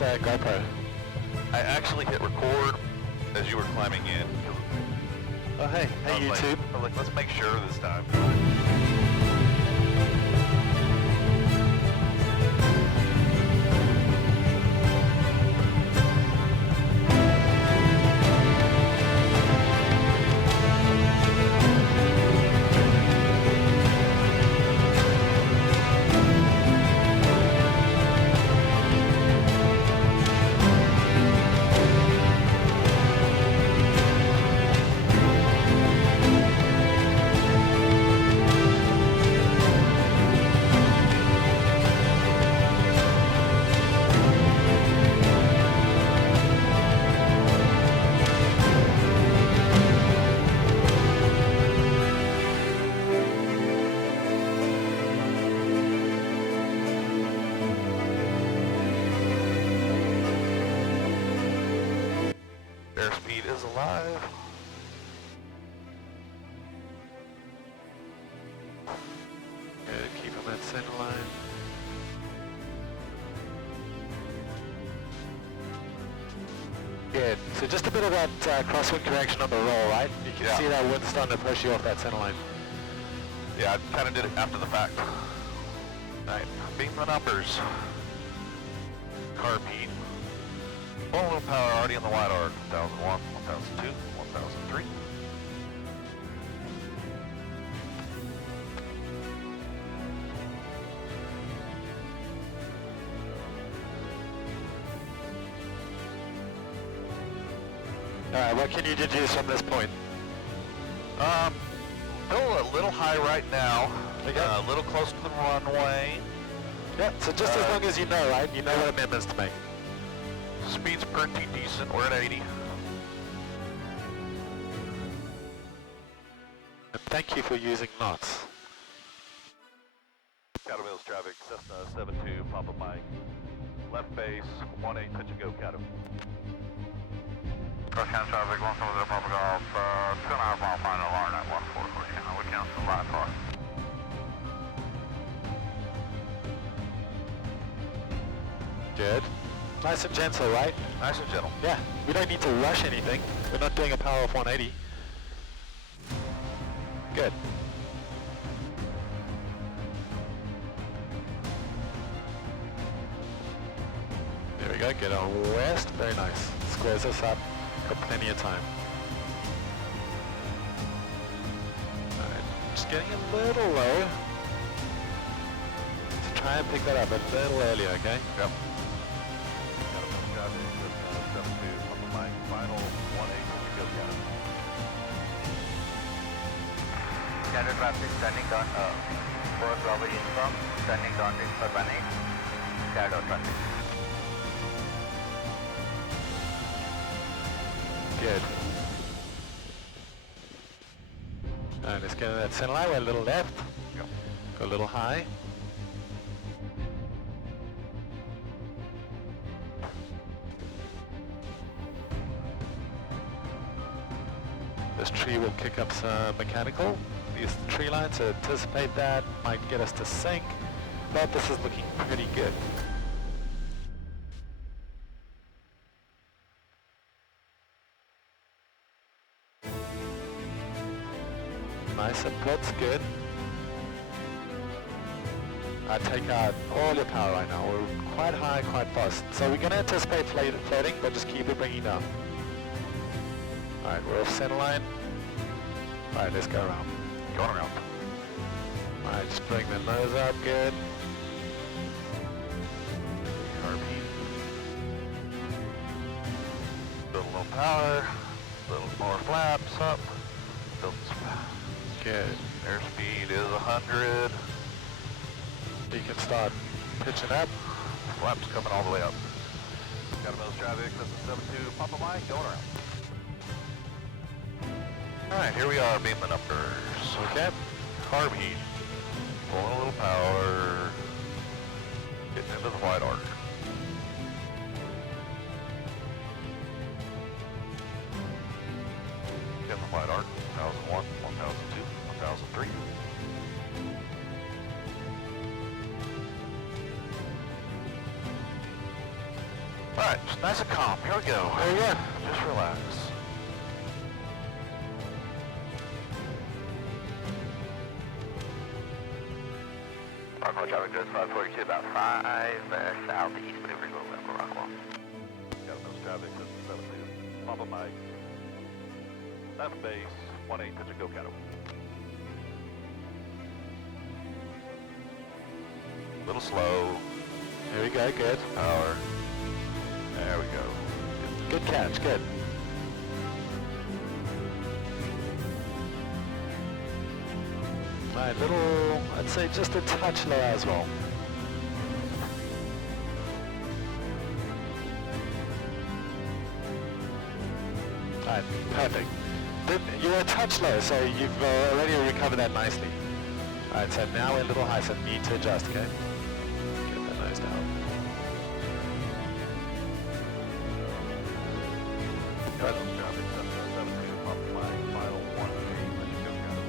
last GoPro? I actually hit record as you were climbing in. Oh hey, hey YouTube. I was like, let's make sure this time. Airspeed is alive. Good, keep him at center line. Good, so just a bit of that crosswind correction on the roll, right? You can see that wind starting to push you off that center line. Yeah, I kind of did it after the fact. Alright, beam the numbers. Carpete. Full low power already in the wide arc. 1001, 1002, 1003. Alright, what can you deduce from this point? Still a little high right now. Okay. A little close to the runway. Yeah, so just as long as you know, right? You know what amendments to make. Speed's pretty decent. We're at 80. And thank you for using knots. Caterpillar's traffic, Cessna 72, Papa Mike. Left base, 18, touch and go, Caterpillar. Cross-country traffic, 170 Papa Golf, 2.5 mile final line at 1440. We cancel line for. Good. Nice and gentle, right? Nice and gentle. Yeah, we don't need to rush anything. We're not doing a power of 180. Good. There we go, get on west, very nice. Squares us up, got plenty of time. Alright, just getting a little low. So try and pick that up a little earlier, okay? Yep. Caterpillar's traffic, Cessna 72, Papa Mike, final 18, touch and go, Caterpillar. Caterpillar traffic standing on 4 Bravo inform, standing on for 18, shadow traffic. Good. Alright, let's get in that center line. We're a little left. Yep. Go a little high. This tree will kick up some mechanical. Use the tree line to anticipate that. Might get us to sink, but this is looking pretty good. Nice inputs, good. I take out all your power right now. We're quite high, quite fast. So we're going to anticipate floating, but just keep it bringing down. Alright, we're off center line. Alright, let's go around. Going around. Alright, just bring the nose up, good. Carpete. Little low power. Little more flaps up. Good. Airspeed is 100. You can start pitching up. Flaps coming all the way up. Caterpillar's traffic, Cessna 72, Papa Mike, going around. Alright, here we are, beam the numbers. Okay. Carb heat. Pulling a little power. Getting into the wide arc. Getting the wide arc. 1001, 1002, 1003. Nice and calm. Here we go. There you go. Just relax. Rockwell traffic goes 542 about 5 southeast, but we're going to Rockwell. Got nose traffic, system 72. Papa Mike. 7 base, 18, pitch and go Cattle. Little slow. Here we go, good. Power. There we go. Good catch, good. Alright, little, I'd say just a touch low as well. Alright, perfect. You're a touch low, so you've already recovered that nicely. Alright, so now we're a little high, so need to adjust, okay? Get that nose down. Got nose traffic, system 72. Papa Mike, final 18, pitch and go Cattle.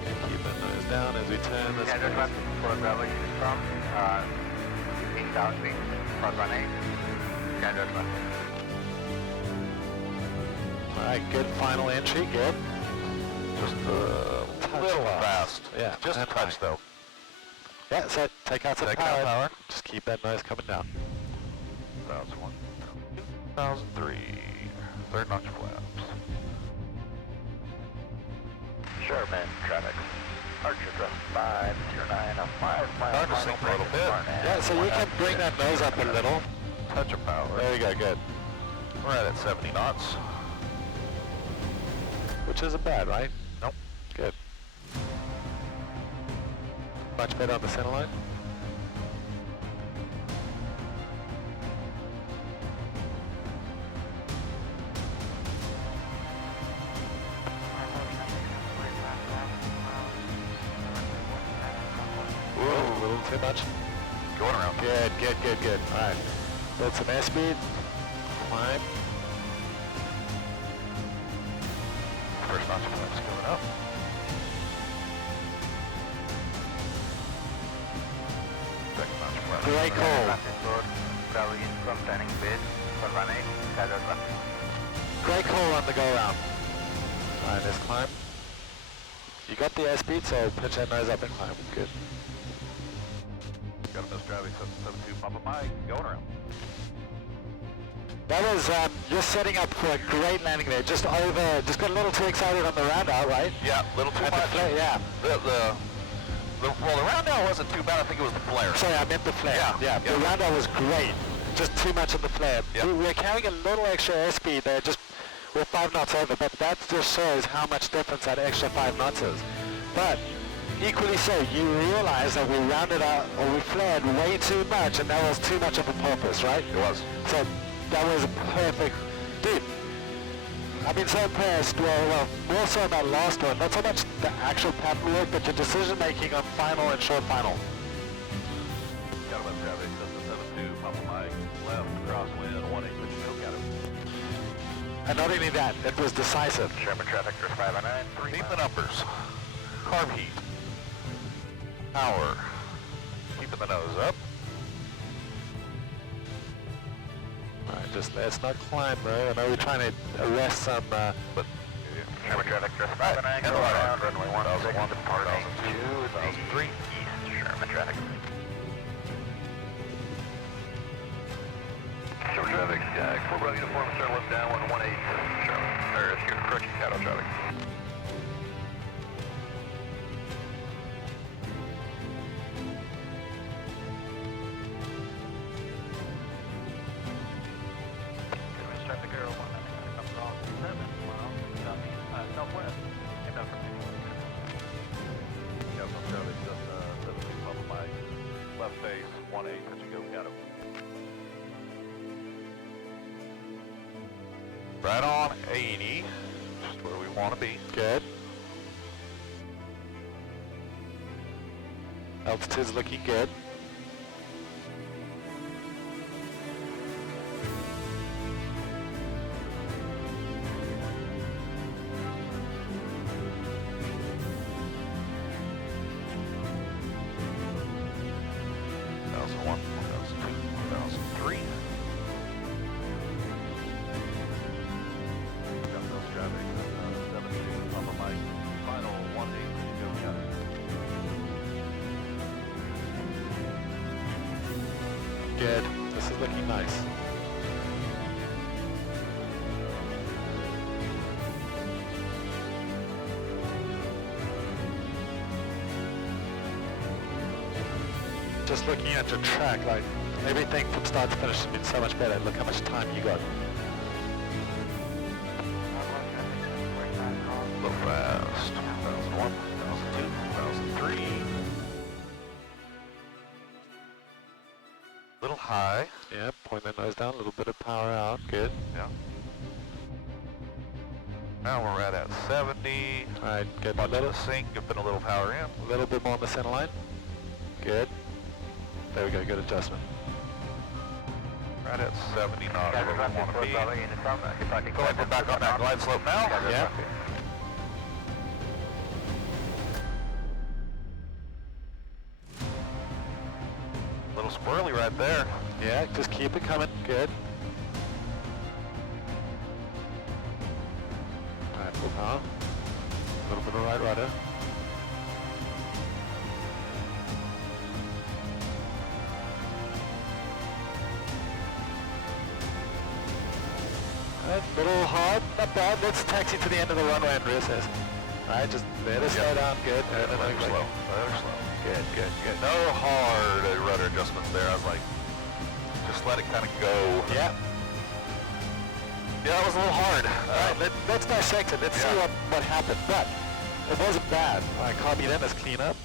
Okay, keep that nose down as we turn this Standard way. traffic for Bravo from in southeast, crosswind 8. Standard traffic. Alright, good final entry, good. Just a little fast. Yeah, Just a and touch high. though. Yeah, so take out some Take power. out power. Just keep that nose coming down. 2001, 2003. Third notch flaps. Sherman traffic. Archer dress 509, a 5 mile Hard to final sink a little break bit. Barnett. Yeah, so you can bring that nose up a little. Touch of power. There you go, good. We're right at 70 knots. Which isn't bad, right? Nope. Good. Much better on the center line. Whoa, a little too much. Going around. Good, good, good, good. All right. Build some airspeed. Climb. First notch flaps going up. Second notch flaps. Great call. Traffic for Bravo east from turning base, crosswind 8. Standard traffic. Great call on the go around. All right, let's climb. You got the airspeed, so pitch that nose up and climb. Good. Got a nose traffic, 772, Papa Mike, going around. That was, you're setting up for a great landing there. Just got a little too excited on the round out, right? Yeah, little too And the much. flare, yeah. Well, the round out wasn't too bad. I think it was the flare. Sorry, I meant the flare. Yeah, The yeah. round out was great. Just too much of the flare. Yeah. We're carrying a little extra airspeed there, just we're 5 knots over, but that just shows how much difference that extra 5 knots is. But equally so, you realize that we rounded out, or we flared way too much, and that was too much of a porpoise, right? It was. So that was a perfect, dude. I've been so impressed. Well, more so on that last one. Not so much the actual pattern work, but your decision making on final and short final. Got a left traffic, system 72, Papa Mike, left, crosswind, 18, pitch and go Cattle. And not only that, it was decisive. Sherman traffic dress 509, 3 Keep miles. the numbers. Carb heat. Power. Keeping the nose up. Alright, just let's not climb, bro. I know we're trying to arrest some, But Sherman traffic dress 509, go around runway 16, departing 2002, to the 2003. east, Sherman traffic. Sherman traffic, Corporal uniform, start left downwind 18, Sherman, or excuse me, correction, Cattle traffic. Traffic arrow 1, comes off 7 miles, southwest, inbound from Got some traffic, system 72, Papa Mike, left base, 18, pitch and go Cattle. Right on 80, just where we want to be. good. Altitude's looking good. One, 2002, 2003. just looking at your track, like everything from start to finish has been so much better. Look how much time you got. A little fast. 1001, 1002, 1003. Little high. Yeah, point the nose down, a little bit of power out, good. Yeah. Now we're right at 70. Alright, get a About little, to sink, giving a little power in. a little bit more on the center line. Good. There we go, good adjustment. Right at 70 knots where we want to be. Departing Going, we're back on that glide slope now. Yeah. A little squirrely right there. Yeah, just keep it coming, good. Alright, full power. A little bit of right rudder. Alright, little hard, not bad. Let's taxi to the end of the runway and reassess. Alright, just let us slow down, good. Very slow, very slow. Good, good, good. No hard rudder adjustments there. I was like, just let it kind of go. Yeah. Yeah, that was a little hard. Alright, let's dissect it. Let's see what happened. But it wasn't bad. Alright, copy them, let's clean up.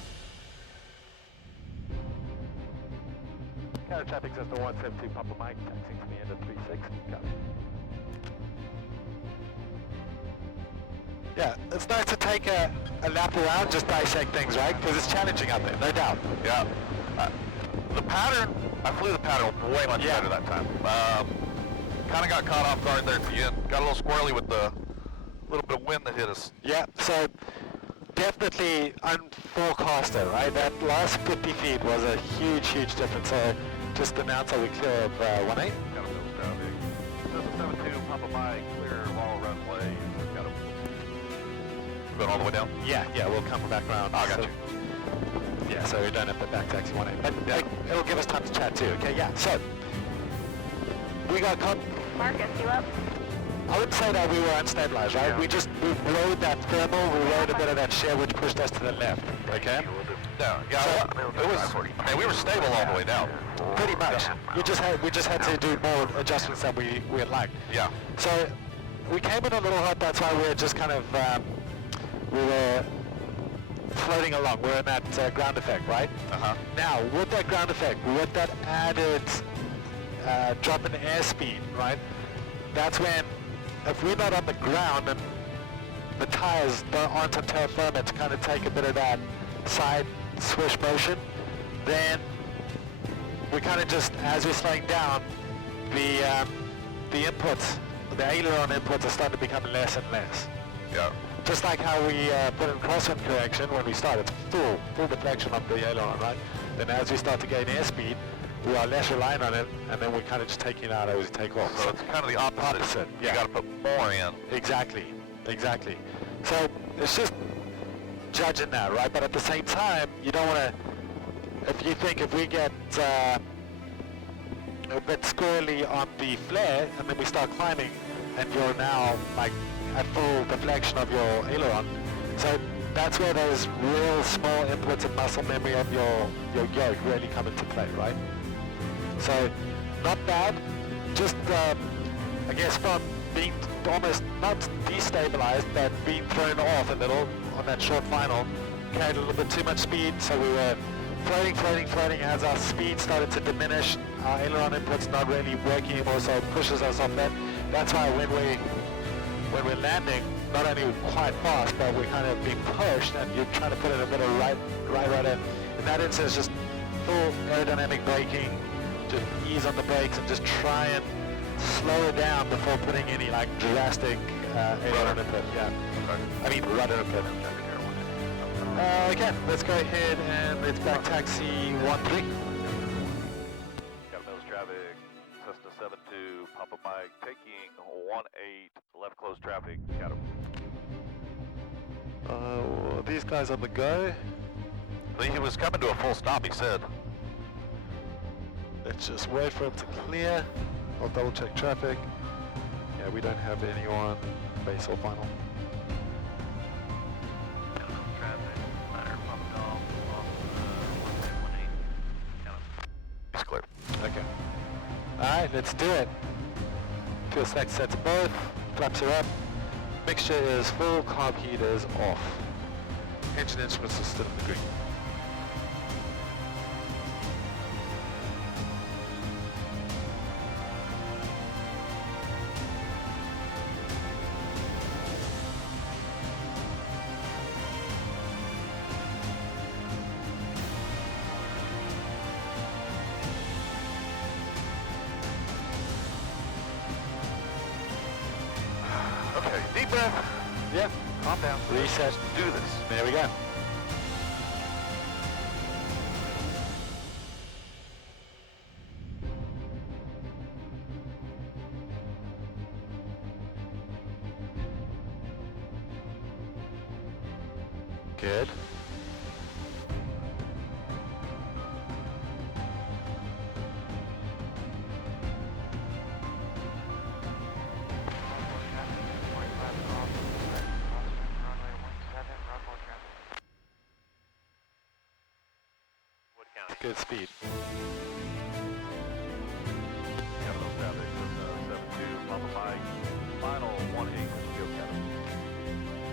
Counter traffic system 172, Papa Mike, taxiing to the end of 36. Copy. Yeah, it's nice to take a lap around, just dissect things, right? Because it's challenging out there, no doubt. Yeah. The pattern, I flew the pattern way much better that time. Kind of got caught off guard there at the end. Got a little squirrely with the little bit of wind that hit us. Yeah, so definitely unforecasted, right? That last 50 feet was a huge, huge difference. So just announce that we clear of 18. Got a middle traffic. 772, Papa Mike, clear wall runway. Got a... Going all the way down? Yeah, we'll come back around. Oh, I got you. Yeah, so we don't have to back taxi 18. But it'll give us time to chat too, okay? Yeah, so we got caught. Marcus, you up? I wouldn't say that we were unstabilized, right? Yeah. We rode that thermal, we rode a bit of that shear which pushed us to the left, okay? Down. Yeah, it was, I mean, we were stable all the way down. Pretty much. We just had to do more adjustments than we had liked. Yeah. So we came in a little hot, that's why we were just kind of, we were floating along. We're in that ground effect, right? Uh-huh. Now, with that ground effect, with that added drop in airspeed, right? That's when, if we're not on the ground and the tires aren't on terra firma to kind of take a bit of that side swish motion, then we kind of just, as we're slowing down, the inputs, the aileron inputs are starting to become less and less. Yeah. Just like how we put in crosswind correction when we start, it's full deflection of the aileron, right? Then as we start to gain airspeed, we are less reliant on it, and then we're kind of just taking it out as we take off. So it's kind of the opposite. Yeah. You got to put more in. Exactly. So it's just judging that, right? But at the same time, you don't want to, if we get a bit squirrely on the flare, and then we start climbing, and you're now like at full deflection of your aileron. So that's where those real small inputs and muscle memory of your yoke really come into play, right? So not bad, just I guess from being almost not destabilized, but being thrown off a little on that short final, carried a little bit too much speed, so we were floating as our speed started to diminish, our aileron input's not really working anymore, so it pushes us off that. That's why when we're landing, not only quite fast, but we're kind of being pushed, and you're trying to put in a bit of right rudder. In that instance, just full aerodynamic braking, just ease on the brakes, and just try and slow it down before putting any like drastic aileron input. Yeah. Okay. I mean rudder input. Okay, let's go ahead and let's back taxi 13. Got a nose traffic, Cessna 72, Papa Mike, taking 18, left close traffic, got him. These guys on the go. He was coming to a full stop, he said. Let's just wait for him to clear. I'll double check traffic. Yeah, we don't have anyone base or final. Traffic, ladder, Papa Golf, off 1818, got him. Alright, let's do it. Fuel stack sets both, flaps are up, mixture is full, carb heat is off. Engine instruments are still in the green. Okay, deep breath. Yep. Calm down. Reset. Let's do this. There we go. Good. Good speed. Capital traffic, 72, Papa Mike, final 18, field capital.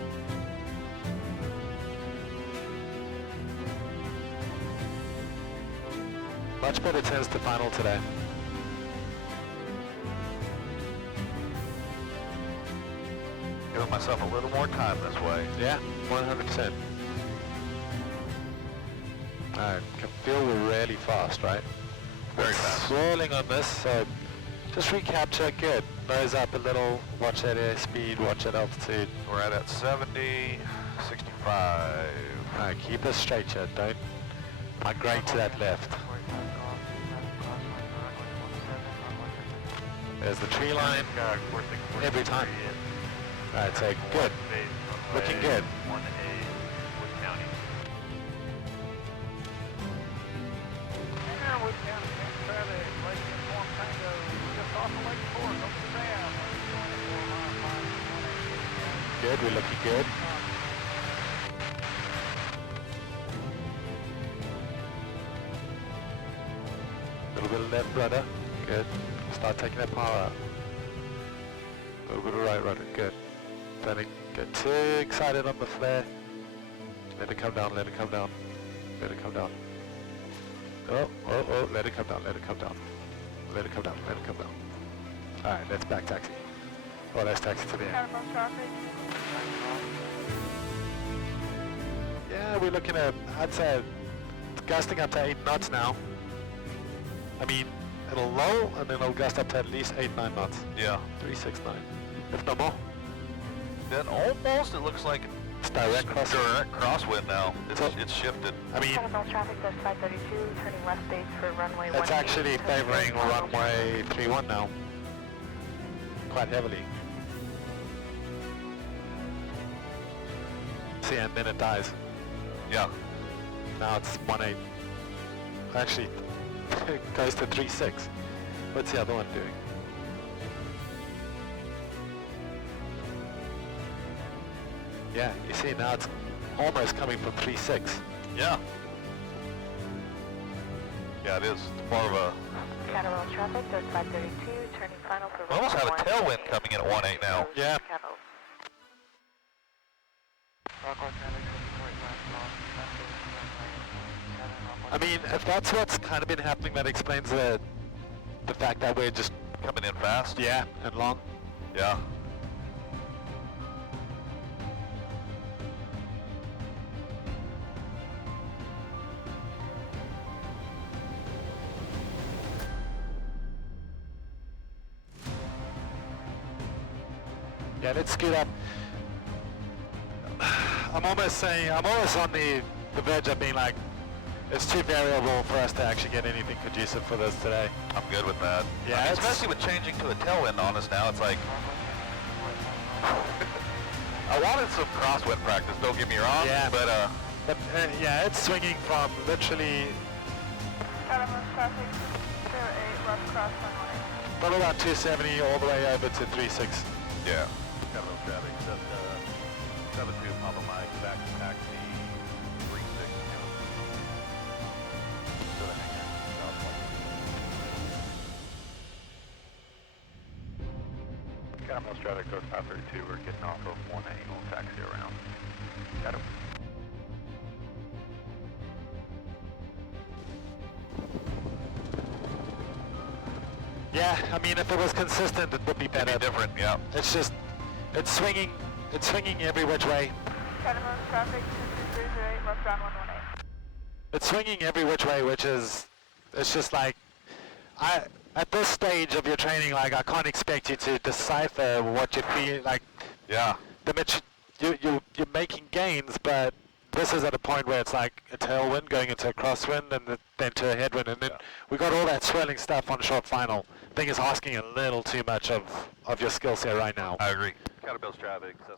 Much better turns to final today. Giving myself a little more time this way. Yeah, 100%. Alright, can feel we're really fast, right? Very We're fast. swirling on this, so just recapture, good. Nose up a little, watch that airspeed, watch that altitude. We're right at 70, 65. Alright, keep us straight here, don't migrate to that left. There's the tree line, every time. Alright, so good, looking good. Good, we're looking good. Little bit of left rudder, good. Start taking that power out. A little bit of right rudder, good. Don't get too excited on the flare. Let it come down, let it come down. Let it come down. Oh, oh, oh, let it come down, let it come down. Let it come down, let it come down. Alright, let's back taxi. Oh, let's taxi to the end. Yeah, we're looking at, I'd say, gusting up to 8 knots now. I mean, it'll low and then it'll gust up to at least 8-9 knots. Yeah. 369, if not more. Then almost it looks like It's direct crosswind. direct crosswind now. So- It's shifted. I mean, Southbound traffic, that's 532, turning left base for runway 18. it's actually favoring runway 31 now. Quite heavily. See, and then it dies. Yeah. Now it's 1.8. Actually, it goes to 3.6. What's the other one doing? Yeah, you see now it's almost coming from 3.6. Yeah. Yeah, it is. It's more of a... Capital traffic, that's 532, turning final for We almost have a runway tailwind 18. coming in at 1.8 now. Yeah. Capital. I mean, if that's what's kind of been happening, that explains the fact that we're just, Coming in fast. yeah, and long. Yeah. Yeah, let's scoot up. I'm almost on the verge of being like, it's too variable for us to actually get anything conducive for this today. I'm good with that. Yeah, I mean, it's- especially with changing to a tailwind on us now, it's like... I wanted some crosswind practice, don't get me wrong, Yeah. but Yeah, it's swinging from literally Capital traffic, 08, left cross runway. from about 270 all the way over to 3.6. yeah. Capital traffic, just 72 Papa Mike, back to taxi, 36. To the hangar, Catamount traffic, coast 532, we're getting off of 1A, we'll taxi around. Got him. Yeah, I mean, if it was consistent, it would be better. It'd be different, yeah. It's just, it's swinging every which way. Catamount traffic, 2308, westbound 118. It's swinging every which way, which is, it's just like, at this stage of your training, like, I can't expect you to decipher what you feel, like, Yeah. you're making gains, but this is at a point where it's like a tailwind going into a crosswind and then to a headwind, and then we got all that swirling stuff on short final. I think it's asking a little too much of your skill set right now. I agree. Caterpillar's traffic, Cessna